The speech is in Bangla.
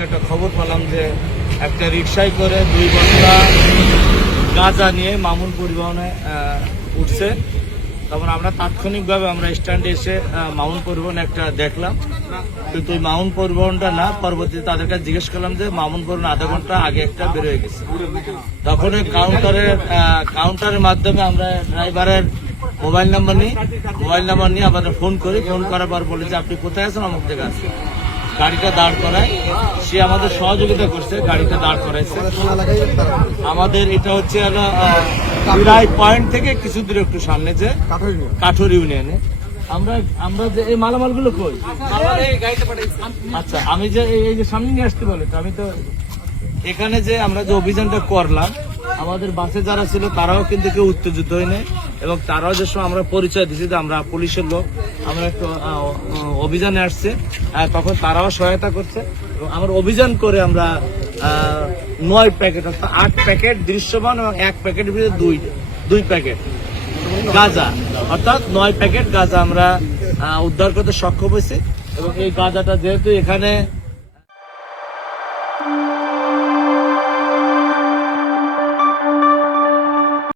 থেকে একটা খবর পেলাম যে একটা রিকশায় করে 2 বস্তা গাঁজা নিয়ে মামুন পরিবহনে উঠছে। তখন আমরা তাৎক্ষণিকভাবে আমরা স্ট্যান্ডে এসে মামুন পরিবহন একটা দেখলাম, কিন্তু ওই মামুন পরিবহনটা না। পরবর্তীতে তাদের কাছে জিজ্ঞেস করলাম যে মামুন পরিবহন আধা ঘন্টা আগে একটা বের হয়ে গেছে। তখন ওই কাউন্টারের মাধ্যমে আমরা ড্রাইভারের মোবাইল নাম্বার নিয়ে আমাদের ফোন করার পর বলে যে আপনি কোথায় আছেন, অমুক জায়গায় আছেন। গাড়িটা দাঁড় করায়, সে আমাদের সহযোগিতা করছে, গাড়িটা দাঁড় করাইছে। আমাদের এটা হচ্ছে প্রায় পয়েন্ট থেকে কিছু দূর একটু সামনে যে কাঠুর ইউনিয়নে আমরা যে এই মালামালগুলো কই। আচ্ছা, আমি যে এই যে সামনে নিয়ে আসতে বলে, আমি তো এখানে যে আমরা যে অভিযানটা করলাম, আমাদের বাসে যারা ছিল তারাও কিন্তু কেউ উত্তেজিত হয়নি, এবং তারাও যে সময় আমরা পরিচয় দিচ্ছি যে আমরা পুলিশের লোক, আমরা একটু অভিযানে আসছে, তখন তারাও সহায়তা করছে। এবং আমরা অভিযান করে আমরা 9 প্যাকেট অর্থাৎ 8 প্যাকেট দৃশ্যমান এবং 1 প্যাকেটের ভিতরে 2 প্যাকেট গাঁজা অর্থাৎ 9 প্যাকেট গাঁজা আমরা উদ্ধার করতে সক্ষম হয়েছি। এবং এই গাঁজাটা যেহেতু এখানে